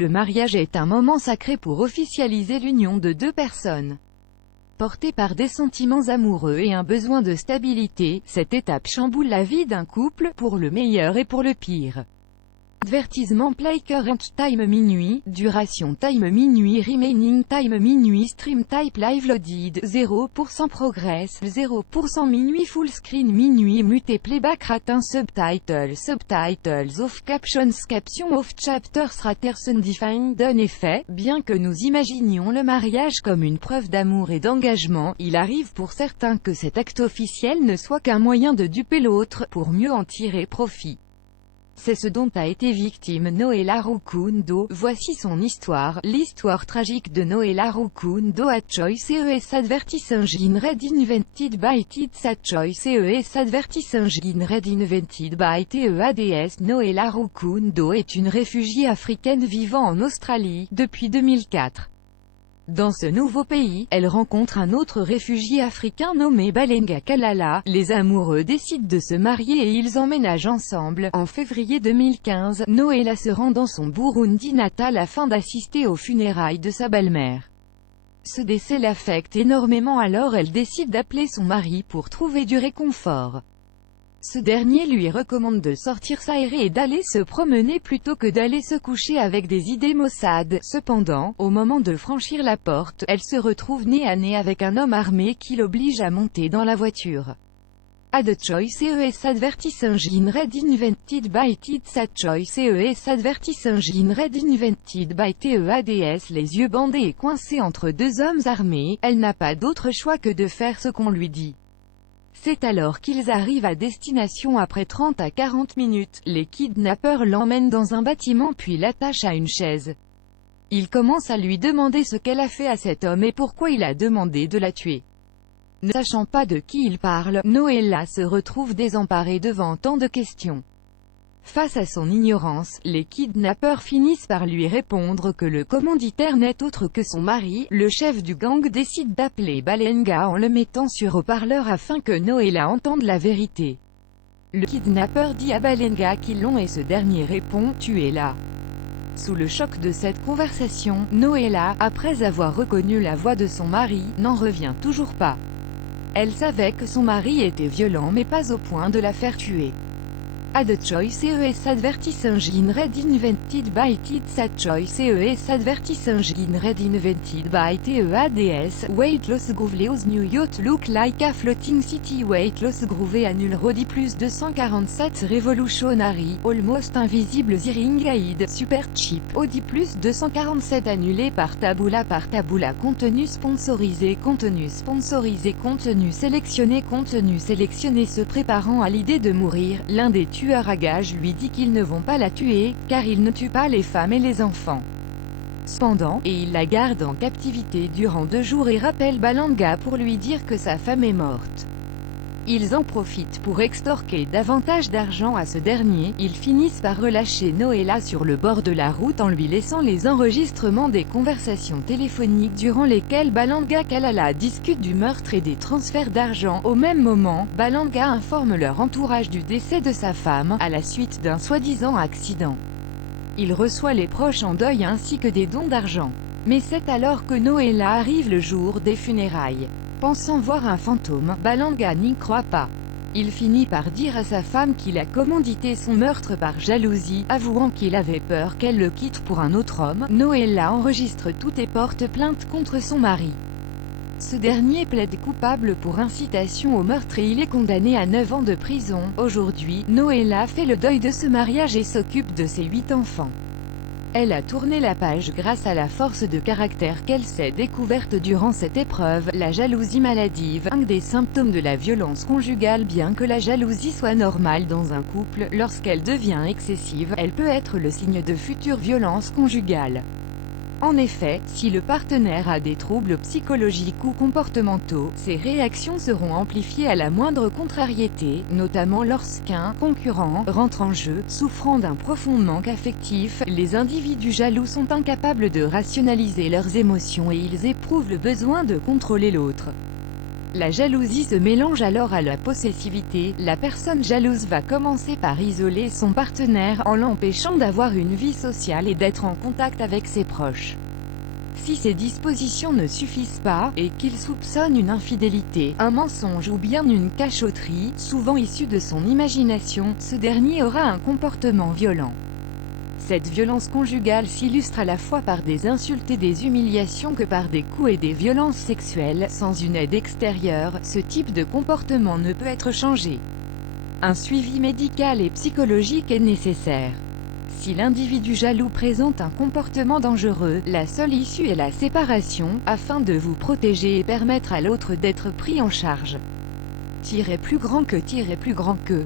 Le mariage est un moment sacré pour officialiser l'union de deux personnes. Portée par des sentiments amoureux et un besoin de stabilité, cette étape chamboule la vie d'un couple, pour le meilleur et pour le pire. Advertisement play current time minuit, duration time minuit remaining time minuit stream type live loaded, 0% progress, 0% minuit full screen minuit muté playback ratin subtitles off captions off chapters raters undefined. En effet, bien que nous imaginions le mariage comme une preuve d'amour et d'engagement, il arrive pour certains que cet acte officiel ne soit qu'un moyen de duper l'autre, pour mieux en tirer profit. C'est ce dont a été victime Noela Rukundo. Voici son histoire, l'histoire tragique de Noela Rukundo. A choice ES advertising red invented by It's a choice ES advertising red invented by TEADS. Noela Rukundo est une réfugiée africaine vivant en Australie, depuis 2004. Dans ce nouveau pays, elle rencontre un autre réfugié africain nommé Balenga Kalala. Les amoureux décident de se marier et ils emménagent ensemble. En février 2015, Noela se rend dans son Burundi natal afin d'assister aux funérailles de sa belle-mère. Ce décès l'affecte énormément, alors elle décide d'appeler son mari pour trouver du réconfort. Ce dernier lui recommande de sortir s'aérer et d'aller se promener plutôt que d'aller se coucher avec des idées maussades. Cependant, au moment de franchir la porte, elle se retrouve nez à nez avec un homme armé qui l'oblige à monter dans la voiture. A the choice ES advertising red invented by It's a choice ES advertising red invented by TEADS. Les yeux bandés et coincés entre deux hommes armés, elle n'a pas d'autre choix que de faire ce qu'on lui dit. C'est alors qu'ils arrivent à destination après 30 à 40 minutes. Les kidnappeurs l'emmènent dans un bâtiment puis l'attachent à une chaise. Ils commencent à lui demander ce qu'elle a fait à cet homme et pourquoi il a demandé de la tuer. Ne sachant pas de qui il parle, Noela se retrouve désemparée devant tant de questions. Face à son ignorance, les kidnappeurs finissent par lui répondre que le commanditaire n'est autre que son mari. Le chef du gang décide d'appeler Balenga en le mettant sur haut-parleur afin que Noela entende la vérité. Le kidnappeur dit à Balenga qu'ils l'ont et ce dernier répond « Tu es là ». Sous le choc de cette conversation, Noela, après avoir reconnu la voix de son mari, n'en revient toujours pas. Elle savait que son mari était violent mais pas au point de la faire tuer. A the choice ES advertising red invented by It's a choice ES advertising red invented by TEADS. Weight loss Groove's new yacht look like a floating city. Weight loss Groove annule Rodi plus 247 Revolutionary, almost invisible Ziring Guide, super cheap. Audi plus 247 annulé par Taboola contenu sponsorisé contenu sélectionné se préparant à l'idée de mourir, l'un des tueurs à gages lui dit qu'ils ne vont pas la tuer, car il ne tue pas les femmes et les enfants. Cependant, et il la garde en captivité durant 2 jours et rappelle Balenga pour lui dire que sa femme est morte. Ils en profitent pour extorquer davantage d'argent à ce dernier. Ils finissent par relâcher Noela sur le bord de la route en lui laissant les enregistrements des conversations téléphoniques durant lesquelles Balenga Kalala discute du meurtre et des transferts d'argent. Au même moment, Balenga informe leur entourage du décès de sa femme, à la suite d'un soi-disant accident. Il reçoit les proches en deuil ainsi que des dons d'argent. Mais c'est alors que Noela arrive le jour des funérailles. Pensant voir un fantôme, Balenga n'y croit pas. Il finit par dire à sa femme qu'il a commandité son meurtre par jalousie, avouant qu'il avait peur qu'elle le quitte pour un autre homme. Noela enregistre tout et porte plainte contre son mari. Ce dernier plaide coupable pour incitation au meurtre et il est condamné à 9 ans de prison. Aujourd'hui, Noela fait le deuil de ce mariage et s'occupe de ses 8 enfants. Elle a tourné la page grâce à la force de caractère qu'elle s'est découverte durant cette épreuve. La jalousie maladive, un des symptômes de la violence conjugale. Bien que la jalousie soit normale dans un couple, lorsqu'elle devient excessive, elle peut être le signe de futures violences conjugales. En effet, si le partenaire a des troubles psychologiques ou comportementaux, ses réactions seront amplifiées à la moindre contrariété, notamment lorsqu'un concurrent rentre en jeu. Souffrant d'un profond manque affectif, les individus jaloux sont incapables de rationaliser leurs émotions et ils éprouvent le besoin de contrôler l'autre. La jalousie se mélange alors à la possessivité. La personne jalouse va commencer par isoler son partenaire, en l'empêchant d'avoir une vie sociale et d'être en contact avec ses proches. Si ces dispositions ne suffisent pas, et qu'il soupçonne une infidélité, un mensonge ou bien une cachotterie, souvent issue de son imagination, ce dernier aura un comportement violent. Cette violence conjugale s'illustre à la fois par des insultes et des humiliations que par des coups et des violences sexuelles. Sans une aide extérieure, ce type de comportement ne peut être changé. Un suivi médical et psychologique est nécessaire. Si l'individu jaloux présente un comportement dangereux, la seule issue est la séparation, afin de vous protéger et permettre à l'autre d'être pris en charge. Plus grand que plus grand que